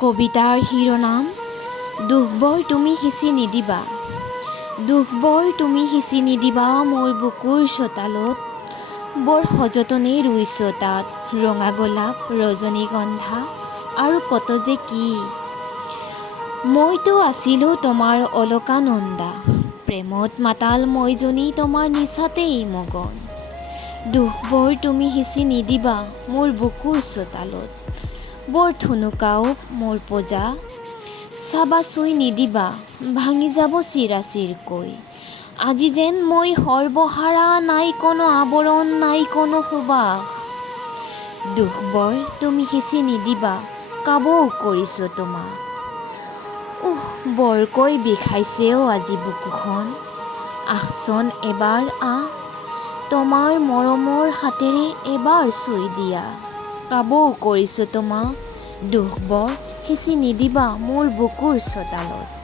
কবিতাৰ শিৰোনাম দুখবোৰ তুমি সিঁচি নিদিবা। দুখবোৰ তুমি সিঁচি নিদিবা মোৰ বুকুৰ চোতালত, বৰ সযতনে ৰুইছো তাত ৰঙা গোলাপ, ৰজনীগন্ধা আৰু কত যে কি। মইতো আছিলোঁ তোমাৰ অলকানন্দা, প্ৰেমত মাতাল মইজনী তোমাৰ নিচাতেই মগন। দুখবোৰ তুমি সিঁচি নিদিবা মোৰ বুকুৰ চোতালত, বৰ ঠুনুকাও মোৰ পূজা, চাবা চুই নিদিবা ভাঙি যাব চিৰাচিৰকৈ। আজি যেন মই সৰ্বহাৰা, নাই কোনো আৱৰণ, নাই কোনো সুবাস। দুখবোৰ তুমি সিঁচি নিদিবা, কাবৌ কৰিছোঁ তোমাক। বৰকৈ বিষাইছেও আজি বুকুখন, আহচোন এবাৰ আহ, তোমাৰ মৰমৰ হাতেৰে এবাৰ চুই দিয়া। কাবৌ কৰিছোঁ তোমাক, দুখবোৰ সিঁচি নিদিবা মোৰ বুকুৰ চোতালত।